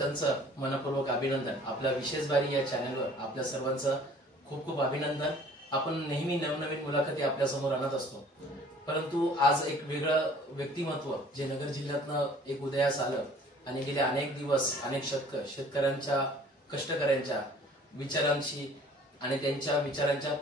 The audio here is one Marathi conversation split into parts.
श्रोत्यांचं मनपूर्वक अभिनंदन। आपल्या विशेष बारी या चॅनलवर आपल्या सर्वांचं खूप खूप अभिनंदन। आपण नेहमी नवनवीन मुलाखती आपल्या समोर आणत असतो, परंतु आज एक वेगळं व्यक्तिमत्व जे नगर जिल्ह्यातनं एक उदयास आलं आणि गेले अनेक दिवस अनेक शेतकऱ्यांच्या कष्टकऱ्यांच्या विचारांशी आणि त्यांच्या विचारांच्या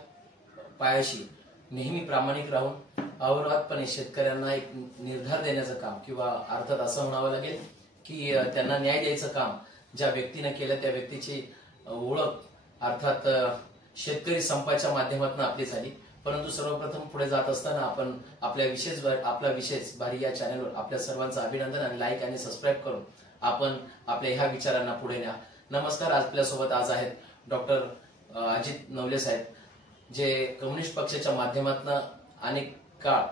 पायाशी नेहमी प्रामाणिक राहून अहोरात्रपणे शेतकऱ्यांना एक निर्धार देण्याचं काम किंवा अर्थात असं म्हणावं लागेल की त्यांना न्याय द्यायचं काम ज्या व्यक्तीने केलं त्या व्यक्तीची ओळख अर्थात शेतकरी संपाच्या माध्यमातून आपली झाली। परंतु सर्वप्रथम पुढे जात असताना आपण आपला विशेष बारी या चॅनलवर आपल्या सर्वांचं अभिनंदन आणि लाईक आणि सबस्क्राईब करून आपण आपल्या ह्या विचारांना पुढे न्या। नमस्कार, आपल्यासोबत आज आहेत डॉक्टर अजित नवले साहेब, जे कम्युनिस्ट पक्षाच्या माध्यमातून अनेक काळ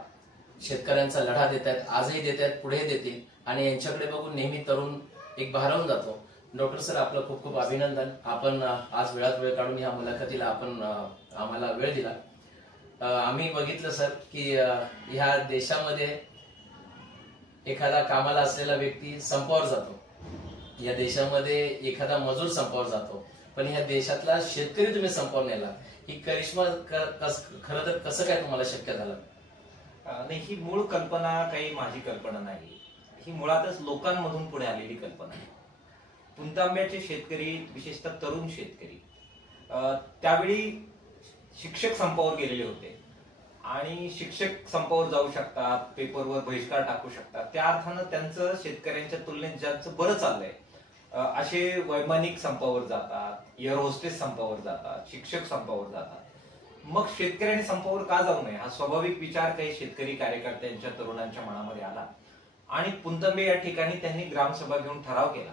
शेतकऱ्यांचा लढा देत आहेत, आजही देत आहेत, पुढे देतील आणि यांच्याकडे बघून नेहमी तरुण एक भारावून जातो। डॉक्टर सर, आपलं खूप खूप अभिनंदन। आपण आज वेळात वेळ काढून ह्या मुलाखतीला आपण आम्हाला वेळ दिला। आम्ही बघितलं सर की ह्या देशामध्ये एखादा कामाला असलेला व्यक्ती संपावर जातो, या देशामध्ये एखादा मजूर संपावर जातो, पण ह्या देशातला शेतकरी तुम्ही संपावर नेला, ही करिश्मा खरं तर कसं काय तुम्हाला शक्य झालं? नाही, ही मूळ कल्पना काही माझी कल्पना नाही, ही मुळातच लोकांमधून पुढे आलेली कल्पना आहे। पुणतांब्याचे शेतकरी, विशेषतः तरुण शेतकरी, त्यावेळी शिक्षक संपावर गेलेले होते आणि शिक्षक संपावर जाऊ शकतात, पेपरवर बहिष्कार टाकू शकतात, त्या अर्थानं त्यांचं शेतकऱ्यांच्या तुलनेत ज्यांचं बरं चाललंय असे वैमानिक संपावर जातात, एअर होस्टेस संपावर जातात, शिक्षक संपावर जातात। मग शेतकऱ्यांनी संपावर का जाऊ नये हा स्वाभाविक विचार काही शेतकरी कार्यकर्त्यांच्या तरुणांच्या मनामध्ये आला आणि पुणतांबे या ठिकाणी त्यांनी ग्रामसभा घेऊन ठराव केला।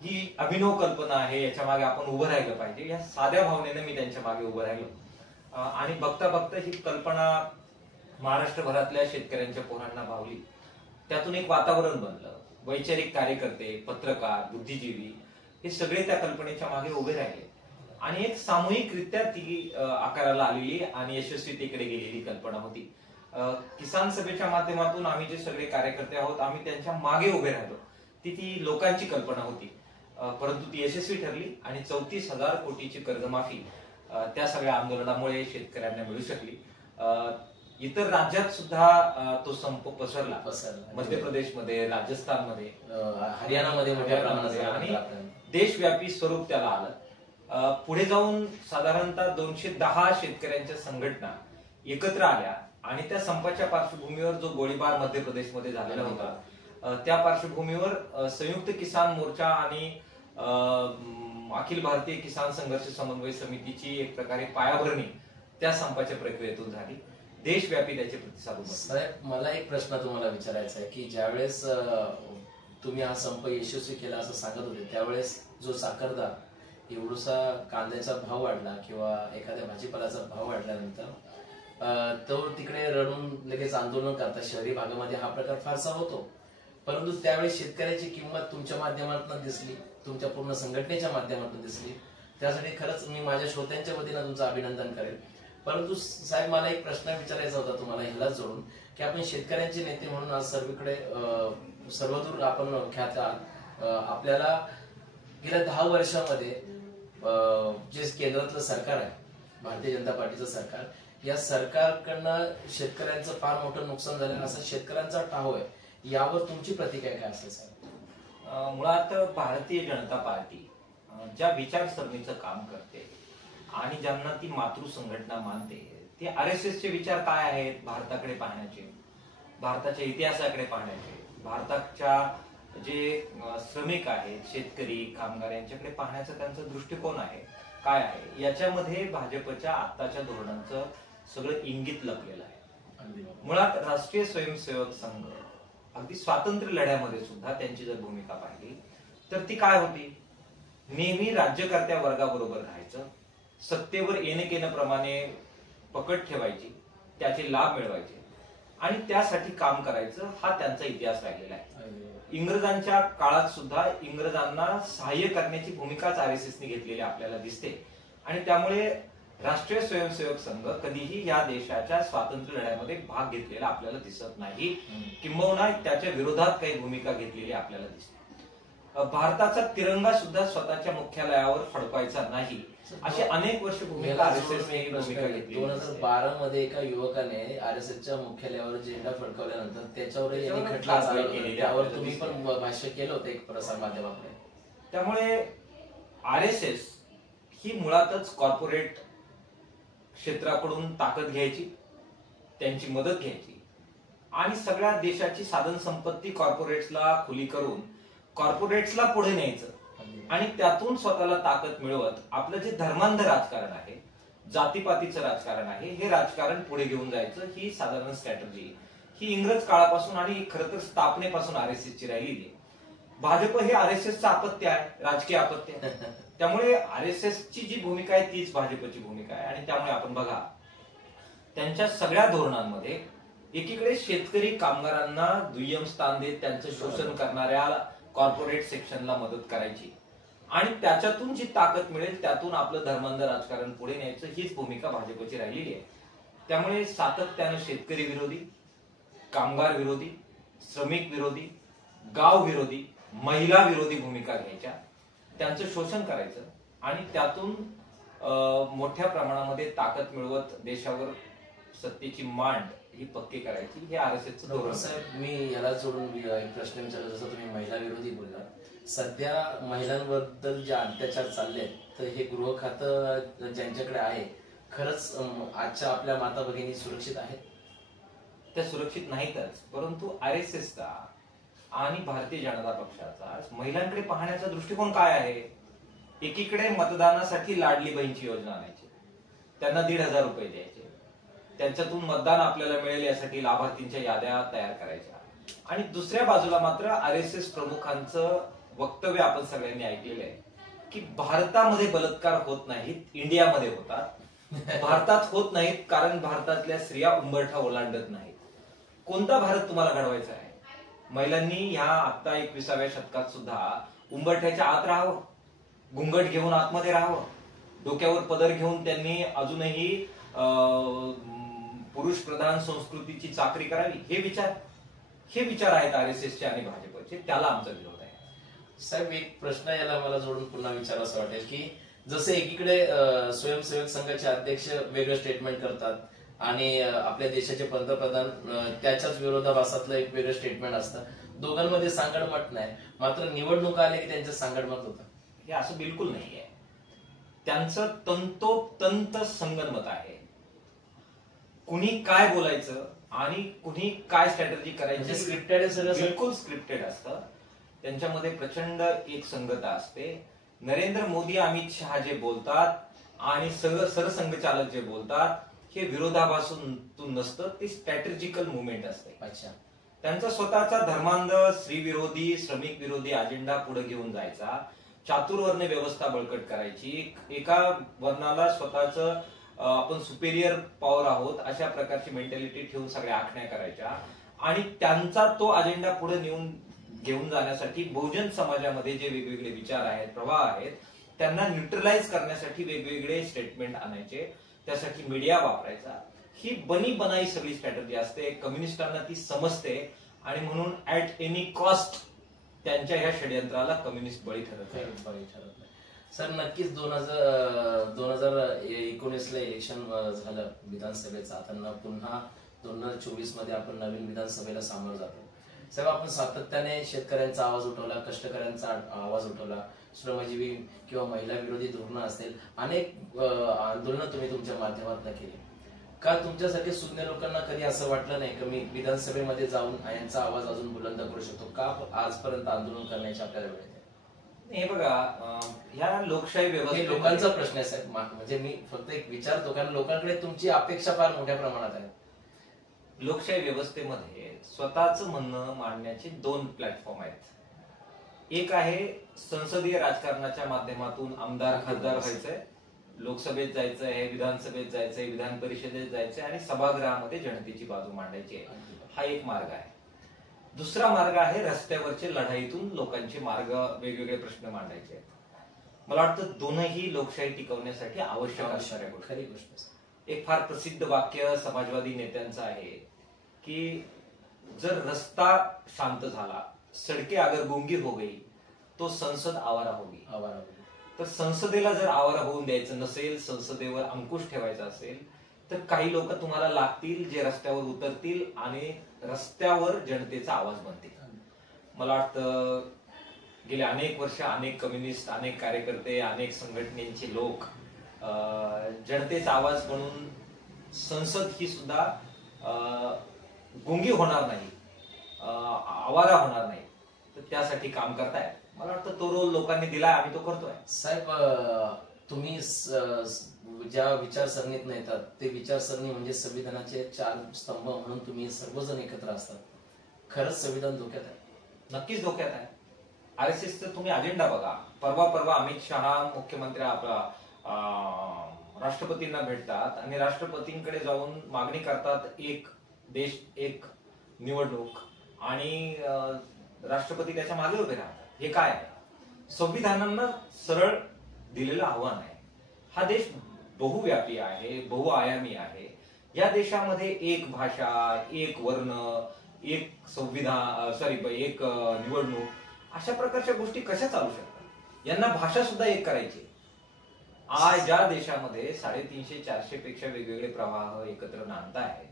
ही अभिनव कल्पना आहे, याच्या मागे आपण उभं राहिलं पाहिजे, या साध्या भावनेने मी त्यांच्या मागे उभं राहिलो आणि बघता बघता ही कल्पना महाराष्ट्रभरातल्या शेतकऱ्यांच्या पोरांना भावली। त्यातून एक वातावरण बनलं, वैचारिक कार्यकर्ते, पत्रकार, बुद्धिजीवी हे सगळे त्या कल्पनेच्या मागे उभे राहिले आणि एक सामूहिकरित्या ती आकाराला आलेली आणि यशस्वीतेकडे गेलेली कल्पना होती। किसान सभेच्या माध्यमातून आम्ही जे सगळे कार्यकर्ते आहोत, आम्ही त्यांच्या मागे उभे राहिलो। ती लोकांची कल्पना होती, परंतु ती यशस्वी ठरली आणि 34,000 कोटीची कर्जमाफी त्या सगळ्या आंदोलनामुळे शेतकऱ्यांना मिळू शकली। इतर राज्यात सुद्धा तो संप पसरला, मध्य प्रदेशमध्ये, राजस्थानमध्ये, हरियाणामध्ये मोठ्या प्रमाणात आणि देशव्यापी स्वरूप त्याला आलं। पुढे जाऊन साधारणतः 210 शेतकऱ्यांच्या संघटना एकत्र आल्या आणि त्या संपाच्या पार्श्वभूमीवर जो गोळीबार मध्य प्रदेशमध्ये झालेला होता, त्या पार्श्वभूमीवर संयुक्त किसान मोर्चा आणि अखिल भारतीय किसान संघर्ष समन्वय समितीची एक प्रकारे पायाभरणी त्या संपाच्या प्रक्रियेतून झाली। देशव्यापी त्याचे प्रतिसाद उमटले। साहेब, मला एक प्रश्न तुम्हाला विचारायचा आहे की ज्यावेळेस तुम्ही हा संप यशस्वी केला असं सांगत होते, त्यावेळेस जो साखरदार एवढसा कांद्याचा भाव वाढला किंवा एखाद्या भाजीपाल्याचा भाव वाढल्यानंतर तो तिकडे रडून लगेच आंदोलन करतात, शहरी भागामध्ये हा प्रकार फारसा होतो, परंतु त्यावेळी शेतकऱ्याची किंमत तुमच्या माध्यमातून दिसली, तुमच्या पूर्ण संघटनेच्या माध्यमातून दिसली, त्यासाठी खरंच मी माझ्या श्रोत्यांच्या वतीनं तुमचं अभिनंदन करेन। परंतु साहेब, मला एक प्रश्न विचारायचा होता तुम्हाला ह्यालाच जोडून की आपण शेतकऱ्यांचे नेते म्हणून आज सर्वीकडे सर्वदूर आपण ख्यात आहात। आपल्याला गेल्या 10 वर्षामध्ये जे केंद्रातलं सरकार आहे, भारतीय जनता पार्टीचं सरकार, या सरकारकडनं शेतकऱ्यांचं फार मोठं नुकसान झालं, असं शेतकऱ्यांचा टाहो आहे, यावर तुमची प्रतिक्रिया काय असेल साहेब? मुळात भारतीय जनता पार्टी ज्या विचारसरणीचं काम करते आणि ज्यांना ती मातृ संघटना मानते, ते RSSचे विचार काय आहेत, भारताकडे पाहण्याचे, भारताच्या इतिहासाकडे पाहण्याचे, भारताच्या जे श्रमिक आहेत, शेतकरी, कामगार यांच्याकडे पाहण्याचा त्यांचा दृष्टिकोन आहे, काय आहे, याच्यामध्ये भाजपच्या आत्ताच्या धोरणांचं सगळं इंगित लपलेलं आहे। मुळात राष्ट्रीय स्वयंसेवक संघ अगदी स्वातंत्र्य लढ्यामध्ये सुद्धा त्यांची जर भूमिका पाहिली तर ती काय होती, नेहमी राज्यकर्त्या वर्गाबरोबर राहायचं, सत्तेवर येणेकेण्याप्रमाणे पकड ठेवायची, त्याचे लाभ मिळवायचे आणि त्यासाठी काम करायचं, हा त्यांचा इतिहास राहिलेला आहे। इंग्रजांच्या काळात सुद्धा इंग्रजांना सहाय्य करण्याची भूमिकाच RSSने घेतलेली आपल्याला दिसते आणि त्यामुळे राष्ट्रीय स्वयंसेवक संघ कधीही या देशाच्या स्वातंत्र्य लढ्यामध्ये भाग घेतलेला आपल्याला दिसत नाही, किंबहुना त्याच्या विरोधात काही भूमिका घेतलेली आपल्याला दिसते। भारताचा तिरंगा सुद्धा स्वतःच्या मुख्यालयावर फडकवायचा नाही, अशी अनेक वर्ष भूमिका RSS ने भूमिका घेतली. 2012 मध्ये एका युवकाने RSSच्या मुख्यालयावर झेंडा फडकवल्यानंतर त्याच्यावर खटला चालवला, त्यावर तुम्ही पण भाष्य केलं होतं एक प्रसार माध्यमाकडे. त्यामुळे RSS ही मुळातच कॉर्पोरेट क्षेत्राकडून ताकद घ्यायची, त्यांची मदत घ्यायची आणि सगळ्या देशाची साधन संपत्ती कॉर्पोरेट्सला खुली करून कॉर्पोरेट्सला पुढे न्यायचं आणि त्यातून स्वतःला ताकद मिळवत आपलं जे धर्मांध राजकारण आहे, जातीपातीचं राजकारण आहे, हे राजकारण पुढे घेऊन जायचं. ही साधारण स्ट्रॅटर्जी ही इंग्रज काळापासून आणि खरं तर स्थापनेपासून RSSची राहिलेली आहे. भाजप हे RSSचं अपत्य आहे, राजकीय अपत्य आहे. त्यामुळे RSSची जी भूमिका आहे तीच भाजपची भूमिका आहे. आणि त्यामुळे आपण बघा त्यांच्या सगळ्या धोरणांमध्ये एकीकडे शेतकरी कामगारांना दुय्यम स्थान देत त्यांचं शोषण करणाऱ्या कॉर्पोरेट सेक्शनला मदत करायची आणि त्याच्यातून जी ताकद मिळेल त्यातून आपलं धर्मांध राजकारण पुढे न्यायचं, हीच भूमिका भाजपची राहिलेली आहे. त्यामुळे सातत्यानं शेतकरी विरोधी, कामगार विरोधी, श्रमिक विरोधी, गाव विरोधी, महिला विरोधी भूमिका घ्यायच्या, त्यांचं शोषण करायचं आणि त्यातून मोठ्या प्रमाणामध्ये ताकद मिळवत देशावर सत्तेची मांड ही पक्की करायची, हे RSSचं धोरण. साहेब, मी याला जोडून एक प्रश्न विचारला. जसं तुम्ही महिला विरोधी बोलला, सध्या महिलांबद्दल जे अत्याचार चालले तर हे गृह खातं ज्यांच्याकडे आहे, खरंच आजच्या आपल्या माता भगिनी सुरक्षित आहेत? त्या सुरक्षित नाहीतच, परंतु RSSचा आणि भारतीय जनता पक्षाचा महिलांकडे पाहण्याचा दृष्टिकोन काय आहे? एकीकडे मतदानासाठी लाडली बहीणची योजना आणायची, त्यांना 1,500 रुपये द्यायचे, त्यांच्यातून मतदान आपल्याला मिळेल यासाठी लाभार्थींच्या याद्या तयार करायच्या. आणि दुसऱ्या बाजूला मात्र RSS प्रमुखांचं वक्तव्य आपण सगळ्यांनी ऐकलेलं आहे की भारतामध्ये बलात्कार होत नाहीत, इंडियामध्ये होतात. भारतात होत नाहीत कारण भारतातल्या स्त्रिया उंबरठा ओलांडत नाहीत. कोणता भारत तुम्हाला घडवायचा आहे? महिलांनी ह्या आता 21व्या शतकात सुद्धा उंबरठ्याच्या आत राहावं, घुंगट घेऊन आतमध्ये राहावं, डोक्यावर पदर घेऊन त्यांनी अजूनही पुरुष प्रधान संस्कृतीची चाकरी करावी, हे विचार आहेत RSSचे आणि भाजपचे. त्याला आमचा विरोध आहे. साहेब, एक प्रश्न याला मला जोडून पुन्हा विचारावं असं वाटेल की जसे एकीकडे स्वयंसेवक संघाचे अध्यक्ष वेगळं स्टेटमेंट करतात आणि आपल्या देशाचे पंतप्रधान त्याच्याच विरोधाभासातलं एक वेगळं स्टेटमेंट असतं, दोघांमध्ये सांगडमत नाही, मात्र निवडणूक आले की त्यांचं सांगडमत होतं. हे असं बिलकुल नाहीये. त्यांचं तंतोतंत संगनमत आहे. कुणी काय बोलायचं आणि कुणी काय स्ट्रॅटर्जी करायची स्क्रिप्टेड आहे, बिलकुल स्क्रिप्टेड असतं. त्यांच्यामध्ये प्रचंड एक संगता असते. नरेंद्र मोदी, अमित शहा जे बोलतात आणि सरसंघचालक जे बोलतात, हे विरोधाभासून नसतं, ते स्ट्रॅटेजिकल मुवमेंट असते. अच्छा. त्यांचा स्वतःचा धर्मांध, स्त्री विरोधी, श्रमिक विरोधी अजेंडा पुढे घेऊन जायचा, चातुर्वर्ण व्यवस्था बळकट करायची, एका वर्णाला स्वतःचं आपण सुपेरियर पॉवर आहोत अशा प्रकारची मेंटॅलिटी ठेवून सगळ्या आखण्या करायच्या आणि त्यांचा तो अजेंडा पुढे घेऊन जाण्यासाठी बहुजन समाजामध्ये जे वेगवेगळे विचार आहेत, प्रवाह आहेत, त्यांना न्यूट्रलाइज करण्यासाठी वेगवेगळे स्टेटमेंट आणायचे, त्यासाठी मीडिया वापरायचा. ही बनी बनाई सगळी स्ट्रॅटर्जी असते. कम्युनिस्टांना ती समजते आणि म्हणून ऍट एनी कॉस्ट त्यांच्या ह्या षडयंत्राला कम्युनिस्ट बळी ठरत आहे. सर, नक्कीच 2019ला इलेक्शन झालं विधानसभेचं. आता पुन्हा 2024 मध्ये आपण नवीन विधानसभेला सामोरं जातो. साहेब, आपण सातत्याने शेतकऱ्यांचा आवाज उठवला, कष्टकऱ्यांचा आवाज उठवला, श्रमजीवी किंवा महिला विरोधी धोरणं असतील, अनेक आंदोलनं तुम्ही तुमच्या माध्यमातून केली. का तुमच्यासारख्या सुज्ञ लोकांना कधी असं वाटलं नाही की मी विधानसभेमध्ये जाऊन यांचा आवाज अजून बुलंद करू शकतो? का आजपर्यंत आंदोलन करण्याची आपल्याला वेळ आहे? हे बघा, ह्या लोकशाही व्यवस्था लोकांचा प्रश्न आहे साहेब. म्हणजे मी फक्त एक विचारतो कारण लोकांकडे तुमची अपेक्षा फार मोठ्या प्रमाणात आहे. लोकशाही व्यवस्थेमध्ये स्वतःच म्हणणं मांडण्याचे 2 प्लॅटफॉर्म आहेत. एक आहे संसदीय राजकारणाच्या माध्यमातून आमदार खासदार व्हायचंय, लोकसभेत जायचंय, विधानसभेत जायचंय, विधान परिषदेत जायचंय आणि सभागृहामध्ये जनतेची बाजू मांडायची आहे. हा एक मार्ग आहे. दुसरा मार्ग आहे रस्त्यावरच्या लढाईतून लोकांचे मार्ग, वेगवेगळे प्रश्न मांडायचे आहेत. मला वाटतं दोनही लोकशाही टिकवण्यासाठी आवश्यक असणाऱ्या खरी गोष्ट. एक फार प्रसिद्ध वाक्य समाजवादी नेत्यांचं आहे की जर रस्ता शांत झाला, सडके अगर गुंगी हो गई, तो संसद आवारा होवी. आवारा. तर संसदेला जर आवारा होऊन द्यायचं नसेल, संसदेवर अंकुश ठेवायचा असेल, तर काही लोक तुम्हाला लागतील जे रस्त्यावर उतरतील आणि रस्त्यावर जनतेचा आवाज बनतील. मला वाटतं गेले अनेक वर्ष अनेक कम्युनिस्ट, अनेक कार्यकर्ते, अनेक संघटनेचे लोक जनतेचा आवाज बनून संसद ही सुद्धा गुंगी होणार नाही, आवारा होणार नाही, तर त्यासाठी काम करतायत. मला वाटतं तो रोल लोकांनी दिलाय, आम्ही तो करतोय. साहेब, तुम्ही ज्या विचारसरणीत येतात ते विचारसरणी म्हणजे संविधानाचे 4 स्तंभ म्हणून तुम्ही सर्वजण एकत्र असतात. खरंच संविधान धोक्यात आहे? नक्कीच धोक्यात आहे. RSSचा तुम्ही अजेंडा बघा. परवा अमित शहा मुख्यमंत्री राष्ट्रपतींना भेटतात आणि राष्ट्रपतींकडे जाऊन मागणी करतात, एक देश एक निवडणूक, आणि राष्ट्रपती त्याच्या मागे उभे राहतात. हे काय आहे? संविधानानं सरळ दिलेलं आव्हान आहे. हा देश बहुव्यापी आहे, बहुआयामी आहे. या देशामध्ये एक भाषा, एक वर्ण, एक संविधान, एक निवडणूक, अशा प्रकारच्या गोष्टी कशा चालू शकतात? यांना भाषा सुद्धा एक करायची. आज ज्या देशामध्ये 350-400 पेक्षा वेगवेगळे प्रवाह एकत्र नांदतायत,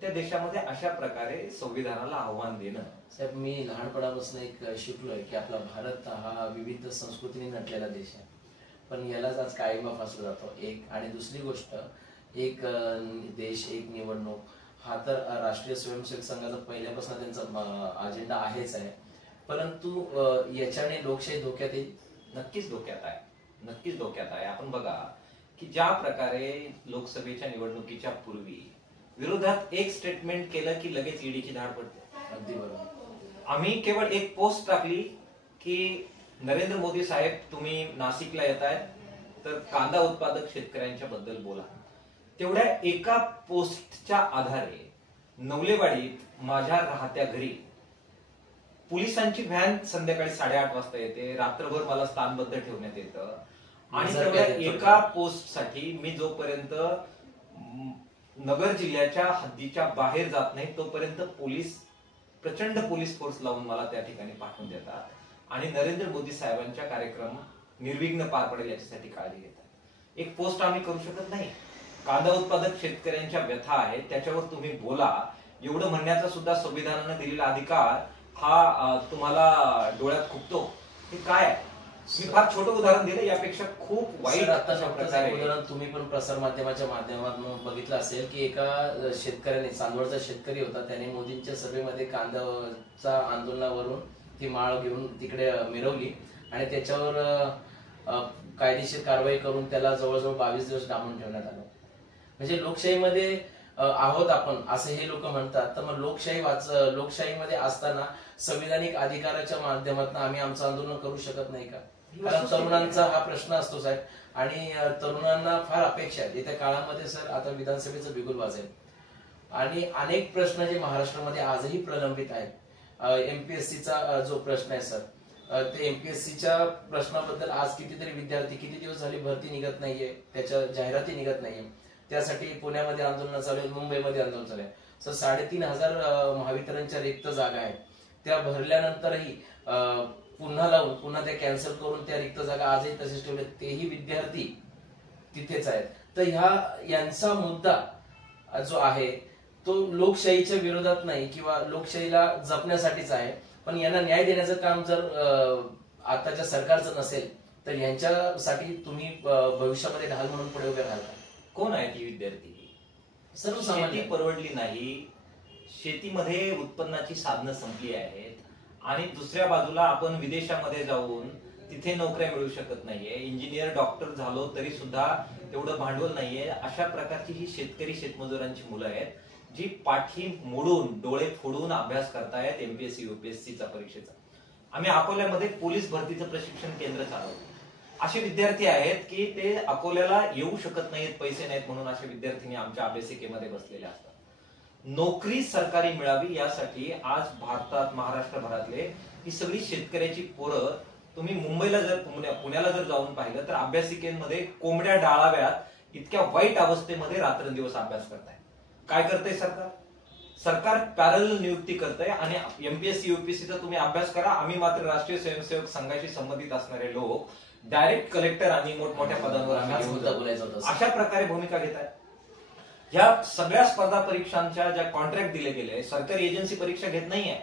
त्या देशामध्ये अशा प्रकारे संविधानाला आव्हान देणं. साहेब, मी लहानपणापासून एक शिकलोय की आपला भारत हा विविध संस्कृतीने नटलेला देश आहे, पण यालाच आज काळिंबा फासला जातो. एक आणि दुसरी गोष्ट, एक देश एक निवडणूक हा तर राष्ट्रीय स्वयंसेवक संघाचा पहिल्यापासून त्यांचा अजेंडा आहेच आहे, परंतु याच्याने लोकशाही धोक्यात येईल. नक्कीच धोक्यात आहे, नक्कीच धोक्यात आहे. आपण बघा की ज्या प्रकारे लोकसभेच्या निवडणुकीच्या पूर्वी विरोधात एक स्टेटमेंट केलं की लगेच ईडीची धाड पडते. अगदी बरोबर. आम्ही केवळ एक पोस्ट टाकली की नरेंद्र मोदी साहेब तुम्ही नाशिकला येतायत तर कांदा उत्पादक शेतकऱ्यांच्या बद्दल बोला. तेवढ्या एका पोस्टच्या आधारे नवलेवाडीत माझ्या राहत्या घरी पोलिसांची व्हॅन संध्याकाळी 8:30 वाजता येते. रात्रभर मला स्थानबद्ध ठेवण्यात येतं आणि तेवढ्या एका पोस्टसाठी मी जोपर्यंत नगर जिल्ह्याच्या हद्दीच्या बाहेर जात नाही तोपर्यंत प्रचंड पोलीस फोर्स लावून मला त्या ठिकाणी पाठवून देतात आणि नरेंद्र मोदी साहेबांच्या कार्यक्रम निर्विघ्न पार पडेल याच्यासाठी काळजी घेतात. एक पोस्ट आम्ही करू शकत नाही. कांदा उत्पादक शेतकऱ्यांच्या व्यथा आहेत त्याच्यावर तुम्ही बोला एवढं म्हणण्याचा सुद्धा संविधानानं दिलेला अधिकार हा तुम्हाला डोळ्यात खुपतो. हे काय आहे? मी फार छोटं उदाहरण दिलं, यापेक्षा खूप वाईट उदाहरण तुम्ही पण प्रसार माध्यमाच्या माध्यमातून बघितलं असेल की एका शेतकऱ्याने, चांदवडचा शेतकरी होता, त्याने मोदींच्या सभेमध्ये कांद्याच्या आंदोलनावरून ती माळ घेऊन तिकडे मिरवली आणि त्याच्यावर कायदेशीर कारवाई करून त्याला जवळजवळ 22 दिवस डांबून ठेवण्यात आलं. म्हणजे लोकशाहीमध्ये आहोत आपण असं हे लोक म्हणतात, तर मग लोकशाहीमध्ये असताना संविधानिक अधिकाराच्या माध्यमातून आम्ही आमचं आंदोलन करू शकत नाही का? कारण तरुणांचा हा प्रश्न असतो साहेब, आणि तरुणांना फार अपेक्षा आहे येत्या काळामध्ये. सर, आता विधानसभेचं बिगुल वाजेल आणि अनेक प्रश्न जे महाराष्ट्रामध्ये आजही प्रलंबित आहेत. MPSCचा जो प्रश्न आहे सर, ते MPSCच्या प्रश्नाबद्दल आज कितीतरी विद्यार्थी, किती दिवस झाले भरती निघत नाहीये, त्याच्या जाहिराती निघत नाहीये. त्यासाठी पुण्यामध्ये आंदोलन चालू आहे, मुंबईमध्ये आंदोलन चालू आहे. सर, 3,500 महावितरणच्या रिक्त जागा आहेत, त्या भरल्यानंतरही पुन्हा लावून पुन्हा त्या कॅन्सल करून त्या रिक्त जागा आजही तसेच ठेवले, तेही विद्यार्थी तिथेच आहेत. तर यांचा मुद्दा जो आहे तो लोकशाहीच्या विरोधात नाही किंवा लोकशाहीला जपण्यासाठीच आहे, पण यांना न्याय देण्याचं काम जर आताच्या सरकारचं नसेल तर यांच्यासाठी तुम्ही भविष्यामध्ये ढाल म्हणून पुढे उभे राहाल का? कोण आहे ती विद्यार्थी? सर्वसामान्य. परवडली नाही, शेतीमध्ये उत्पन्नाची साधनं संपली आहेत आणि दुसऱ्या बाजूला आपण विदेशामध्ये जाऊन तिथे नोकऱ्या मिळू शकत नाहीये. इंजिनियर, डॉक्टर झालो तरी सुद्धा तेवढं भांडवल नाहीये. अशा प्रकारची ही शेतकरी शेतमजुरांची मुलं आहेत जी पाठी मोडून डोळे फोडून अभ्यास करतायत MPSC UPSCचा परीक्षेचा. आम्ही अकोल्यामध्ये पोलीस भरतीचं प्रशिक्षण केंद्र चालवतो. असे विद्यार्थी आहेत की ते अकोल्याला येऊ शकत नाहीत, पैसे नाहीत म्हणून असे विद्यार्थी आमच्या अभ्यासिकेमध्ये बसलेले असतात. नोकरी सरकारी मिळावी यासाठी आज भारतात, महाराष्ट्रभरातले ही सगळी शेतकऱ्याची पोरं, तुम्ही मुंबईला जर पुण्याला जर जाऊन पाहिलं तर अभ्यासिकेमध्ये कोंबड्या डाळाव्यात इतक्या वाईट अवस्थेमध्ये रात्रंदिवस अभ्यास करताय. काय करतंय सरकार? सरकार पॅरल नियुक्ती करतंय आणि एमपीएससी युपीएससीचा तुम्ही अभ्यास करा, आम्ही मात्र राष्ट्रीय स्वयंसेवक संघाशी संबंधित असणारे लोक डायरेक्ट कलेक्टर आणि मोठमोठ्या पदांवर अशा प्रकारे भूमिका घेत आहेत. या सगळ्या स्पर्धा परीक्षांच्या ज्या कॉन्ट्रॅक्ट दिले गेले, सरकारी एजन्सी परीक्षा घेत नाहीये.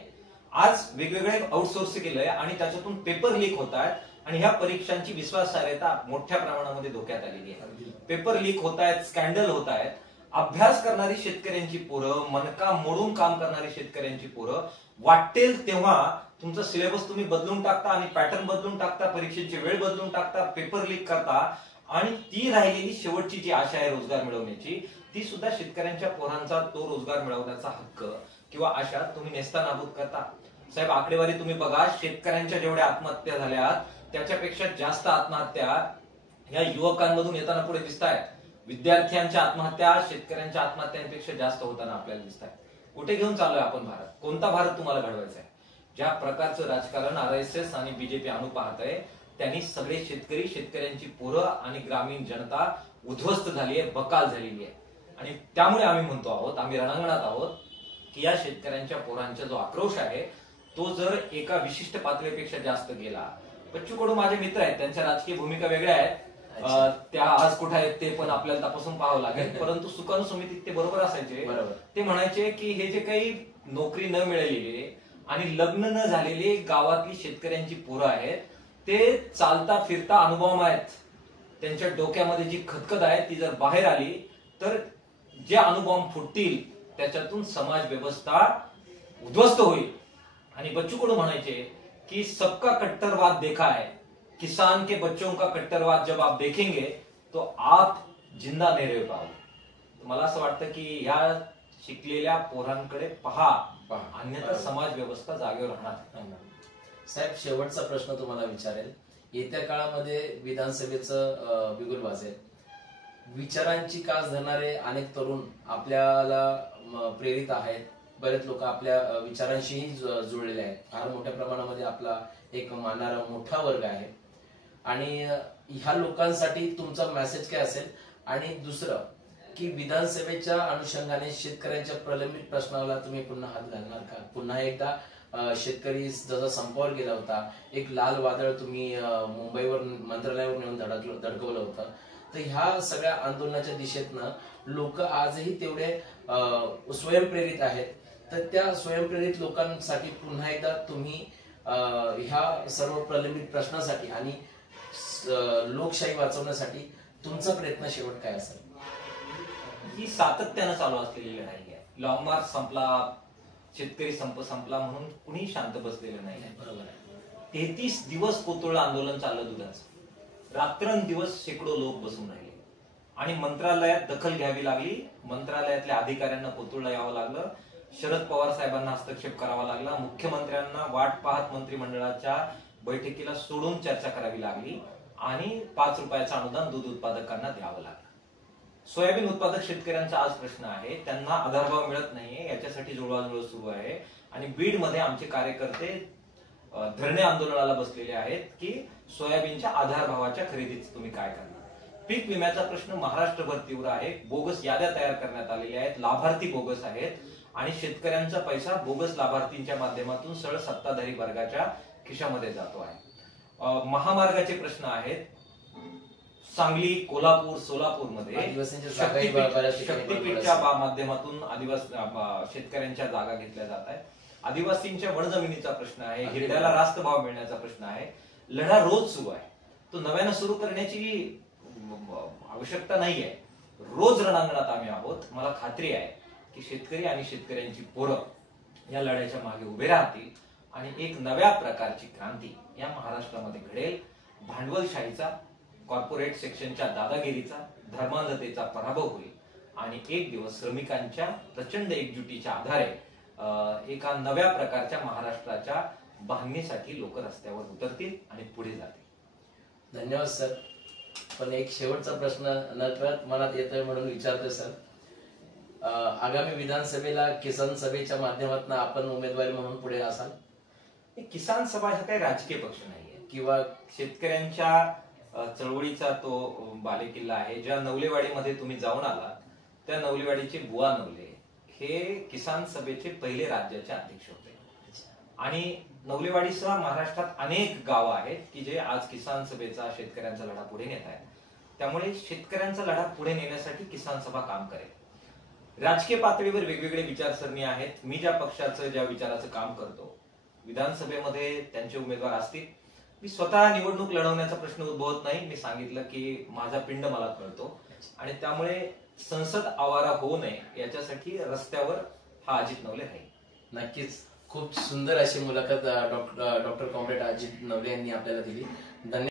आज वेगवेगळे आउटसोर्स केलंय आणि त्याच्यातून पेपर लीक होत आहेत आणि ह्या परीक्षांची विश्वासार्हता मोठ्या प्रमाणामध्ये धोक्यात आलेली आहे. पेपर लीक होत आहेत, स्कॅन्डल होत आहेत. अभ्यास करणारी शेतकऱ्यांची पोरं, मनका मोडून काम करणारी शेतकऱ्यांची पोरं वाटेल तेव्हा तुमचा सिलेबस तुम्ही बदलून टाकता आणि पॅटर्न बदलून टाकता, परीक्षेची वेळ बदलून टाकता, पेपर लीक करता आणि ती राहिलेली शेवटची जी आशा आहे रोजगार मिळवण्याची, ती सुद्धा शेतकऱ्यांच्या पोरांचा तो रोजगार मिळवण्याचा हक्क किंवा आशा तुम्ही नेस्तानाबूत करता. साहेब, आकडेवारी तुम्ही बघा, शेतकऱ्यांच्या जेवढ्या आत्महत्या झाल्या त्याच्यापेक्षा जास्त आत्महत्या या युवकांमधून येताना पुढे दिसत आहेत. विद्यार्थ्यांच्या आत्महत्या शेतकऱ्यांच्या आत्महत्यांपेक्षा जास्त होताना आपल्याला दिसत आहेत. कुठे घेऊन चाललोय आपण भारत? कोणता भारत तुम्हाला घडवायचा आहे? ज्या प्रकारचं राजकारण आरएसएस आणि बीजेपी आणू पाहत आहे त्यांनी सगळे शेतकरी, शेतकऱ्यांची पोरं आणि ग्रामीण जनता उद्ध्वस्त झाली आहे, बकाल झालेली आहे. आणि त्यामुळे आम्ही म्हणतो आहोत, आम्ही रणांगणात आहोत की या शेतकऱ्यांच्या पोरांचा जो आक्रोश आहे तो जर एका विशिष्ट पातळीपेक्षा जास्त गेला. बच्चू कडू माझे मित्र आहेत, त्यांच्या राजकीय भूमिका वेगळ्या आहेत, त्या आज कुठे आहेत ते पण आपल्याला तपासून पाहावं लागेल. परंतु सुकाणू समितीत ते बरोबर असायचे. ते म्हणायचे की हे जे काही नोकरी न मिळालेले आणि लग्न न झालेले गावातली शेतकऱ्यांची पोरं आहेत ते चालता फिरता अनुभव आहेत. त्यांच्या डोक्यामध्ये जी खतखत आहे ती जर बाहेर आली तर जे अनुभव फुटतील त्याच्यातून समाज व्यवस्था उद्ध्वस्त होईल. आणि बच्चू कडू म्हणायचे कि सबका कट्टरवाद देखा है, किसान के बच्चों का कट्टरवाद जब आप देखेंगे तो आप जिंदा नहीं रह पाओगे. मला असं वाटतं की या शिकलेल्या पोरांकडे पहा, अन्यथा समाज व्यवस्था जागेवर राहणार. साहेब, शेवटचा प्रश्न तुम्हाला विचारेल. येत्या काळामध्ये विधानसभेचं बिगुल वाजेल. विचारांची कास धरणारे अनेक तरुण आपल्याला प्रेरित आहेत. बरेच लोक आपल्या विचारांशीही जुळलेले आहेत. फार मोठ्या प्रमाणामध्ये आपला एक मानणारा मोठा वर्ग आहे. आणि ह्या लोकांसाठी तुमचा मेसेज काय असेल? आणि दुसरं की विधानसभेच्या अनुषंगाने शेतकऱ्यांच्या प्रलंबित प्रश्नाला तुम्ही पुन्हा हात घालणार का? पुन्हा एकदा शेतकरी जसा संपावर गेला होता, एक लाल वादळ तुम्ही मुंबईवर मंत्रालयावर नेऊन धडकवलं होतं, तर ह्या सगळ्या आंदोलनाच्या दिशेतनं लोक आजही तेवढे स्वयंप्रेरित आहेत. तर त्या स्वयंप्रेरित लोकांसाठी पुन्हा एकदा तुम्ही ह्या सर्व प्रलंबित प्रश्नासाठी आणि लोकशाही वाचवण्यासाठी तुमचा प्रयत्न शेवट काय असेल? ही सातत्यानं चालू असलेली लढाई आहे. लॉंग मार्च संपला, शेतकरी संप संपला म्हणून कुणी शांत बसलेलं नाही. बरोबर आहे. 33 दिवस कोतुळला आंदोलन चाललं दुधाचं. रात्रंदिवस शेकडो लोक बसून राहिले आणि मंत्रालयात दखल घ्यावी लागली. मंत्रालयातल्या अधिकाऱ्यांना कोतुळला यावं लागलं. शरद पवार साहेबांना हस्तक्षेप करावा लागला. मुख्यमंत्र्यांना वाट पाहत मंत्रिमंडळाच्या बैठकीला सोडून चर्चा करावी लागली आणि 5 रुपयाचं अनुदान दूध उत्पादकांना द्यावं लागलं. सोयाबीन उत्पादक शेतकऱ्यांचा आज प्रश्न आहे, त्यांना आधारभाव मिळत नाहीये, याच्यासाठी जुळवाजुळव सुरू आहे. आणि बीडमध्ये आमचे कार्यकर्ते धरणे आंदोलनाला बसलेले आहेत की सोयाबीनच्या आधारभावाच्या खरेदीचं तुम्ही काय करणार. पीक विम्याचा प्रश्न महाराष्ट्रभर तीव्र आहे. बोगस याद्या तयार करण्यात आलेल्या आहेत, लाभार्थी बोगस आहेत आणि शेतकऱ्यांचा पैसा बोगस लाभार्थींच्या माध्यमातून सरळ सत्ताधारी वर्गाच्या खिशामध्ये जातो आहे. महामार्गाचे प्रश्न आहेत. सांगली, कोल्हापूर, सोलापूरमध्ये शक्तीपीठच्या माध्यमातून आदिवासी शेतकऱ्यांच्या जागा घेतल्या जात आहेत. आदिवासींच्या वनजमिनीचा प्रश्न आहे. हिरड्याला रास्त भाव मिळण्याचा प्रश्न आहे. लढा रोज सुरू आहे. तो नव्यानं सुरू करण्याची आवश्यकता नाहीये. रोज रणांगणात आम्ही आहोत. मला खात्री आहे की शेतकरी आणि शेतकऱ्यांची पोरं या लढ्याच्या मागे उभे राहतील आणि एक नव्या प्रकारची क्रांती या महाराष्ट्रामध्ये घडेल. भांडवलशाहीचा, कॉर्पोरेट सेक्शनच्या दादागिरीचा, धर्मांधतेचा पराभव होईल आणि एक दिवस श्रमिकांच्या प्रचंड एकजुटीच्या आधारे एका नव्या प्रकारच्या महाराष्ट्राच्या बांधणीसाठी लोक रस्त्यावर उतरतील आणि पुढे जातील. धन्यवाद सर. पण एक शेवटचा प्रश्न नकळत मनात येतोय म्हणून विचारतोय सर. आगामी विधानसभेला किसान सभेच्या माध्यमातून आपण उमेदवारी म्हणून पुढे असाल? किसान सभा हा काही राजकीय पक्ष नाहीये किंवा शेतकऱ्यांच्या चळवळीचा तो बालेकिल्ला आहे. ज्या नवलेवाडीमध्ये तुम्ही जाऊन आलात त्या नवलेवाडीचे बुवा नवले हे किसान सभेचे पहिले राज्याचे अध्यक्ष होते आणि नवलेवाडीसह महाराष्ट्रात अनेक गावं आहेत की जे आज किसान सभेचा शेतकऱ्यांचा लढा पुढे नेत आहेत. त्यामुळे शेतकऱ्यांचा लढा पुढे नेण्यासाठी किसान सभा काम करेल. राजकीय पातळीवर वेगवेगळे विचारसरणी आहेत. मी ज्या पक्षाचं ज्या विचाराचं काम करतो, विधानसभेमध्ये त्यांचे उमेदवार असतील. मी स्वतः निवडणूक लढवण्याचा प्रश्न उद्भवत नाही. मी सांगितलं की माझा पिंड मला कळतो आणि त्यामुळे संसद आवारा होऊ नये याच्यासाठी रस्त्यावर हा अजित नवले राहील. नक्कीच खूप सुंदर अशी मुलाखत डॉक्टर कॉम्रेड अजित नवले यांनी आपल्याला दिली. धन्यवाद.